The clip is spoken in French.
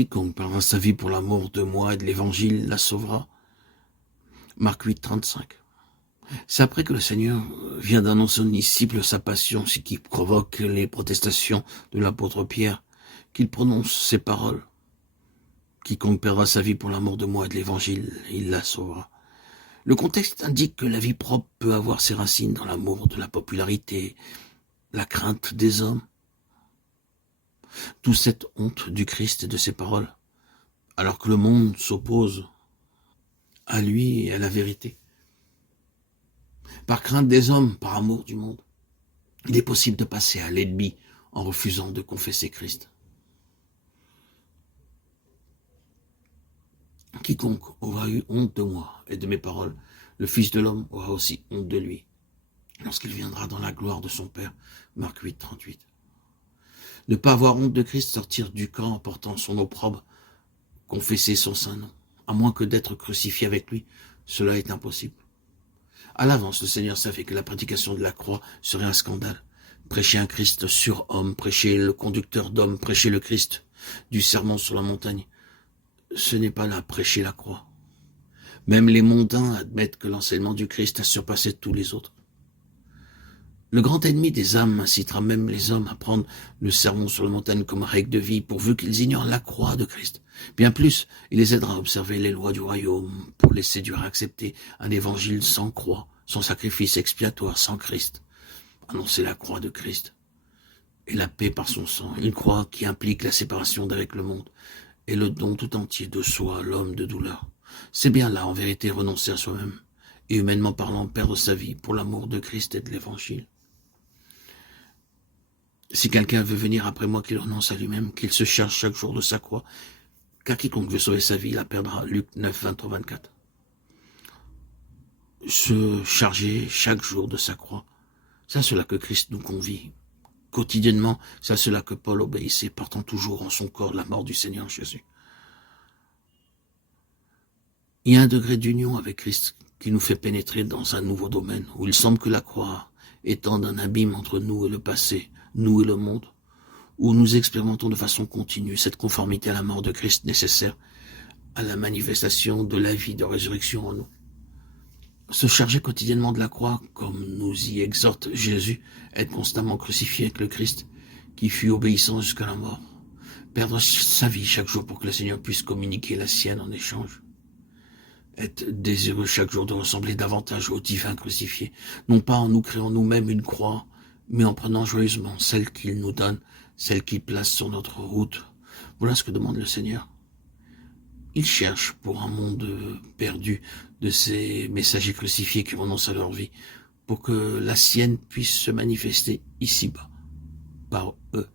Quiconque perdra sa vie pour l'amour de moi et de l'évangile la sauvera. Marc 8, 35. C'est après que le Seigneur vient d'annoncer aux disciples sa passion, ce qui provoque les protestations de l'apôtre Pierre, qu'il prononce ces paroles. Quiconque perdra sa vie pour l'amour de moi et de l'évangile, il la sauvera. Le contexte indique que la vie propre peut avoir ses racines dans l'amour de la popularité, la crainte des hommes. Toute cette honte du Christ et de ses paroles, alors que le monde s'oppose à lui et à la vérité. Par crainte des hommes, par amour du monde, il est possible de passer à l'ennemi en refusant de confesser Christ. Quiconque aura eu honte de moi et de mes paroles, le Fils de l'homme aura aussi honte de lui, lorsqu'il viendra dans la gloire de son Père. Marc 8, 38. Ne pas avoir honte de Christ, sortir du camp en portant son opprobre, confesser son saint nom, à moins que d'être crucifié avec lui, cela est impossible. À l'avance, le Seigneur savait que la prédication de la croix serait un scandale. Prêcher un Christ surhomme, prêcher le conducteur d'hommes, prêcher le Christ du sermon sur la montagne, ce n'est pas là prêcher la croix. Même les mondains admettent que l'enseignement du Christ a surpassé tous les autres. Le grand ennemi des âmes incitera même les hommes à prendre le sermon sur la montagne comme règle de vie, pourvu qu'ils ignorent la croix de Christ. Bien plus, il les aidera à observer les lois du royaume, pour les séduire à accepter un évangile sans croix, sans sacrifice expiatoire, sans Christ. Annoncer la croix de Christ et la paix par son sang, une croix qui implique la séparation d'avec le monde et le don tout entier de soi à l'homme de douleur. C'est bien là, en vérité, renoncer à soi-même, et humainement parlant, perdre sa vie pour l'amour de Christ et de l'évangile. Si quelqu'un veut venir après moi, qu'il renonce à lui-même, qu'il se charge chaque jour de sa croix, car quiconque veut sauver sa vie la perdra. Luc 9, 23, 24. Se charger chaque jour de sa croix, c'est à cela que Christ nous convie. Quotidiennement, c'est à cela que Paul obéissait, portant toujours en son corps la mort du Seigneur Jésus. Il y a un degré d'union avec Christ qui nous fait pénétrer dans un nouveau domaine, où il semble que la croix étende un abîme entre nous et le passé, nous et le monde, où nous expérimentons de façon continue cette conformité à la mort de Christ nécessaire à la manifestation de la vie de résurrection en nous. Se charger quotidiennement de la croix, comme nous y exhorte Jésus, être constamment crucifié avec le Christ, qui fut obéissant jusqu'à la mort, perdre sa vie chaque jour pour que le Seigneur puisse communiquer la sienne en échange, être désireux chaque jour de ressembler davantage au divin crucifié, non pas en nous créant nous-mêmes une croix, mais en prenant joyeusement celle qu'il nous donne, celle qu'il place sur notre route. Voilà ce que demande le Seigneur. Il cherche pour un monde perdu de ces messagers crucifiés qui renoncent à leur vie, pour que la sienne puisse se manifester ici-bas, par eux.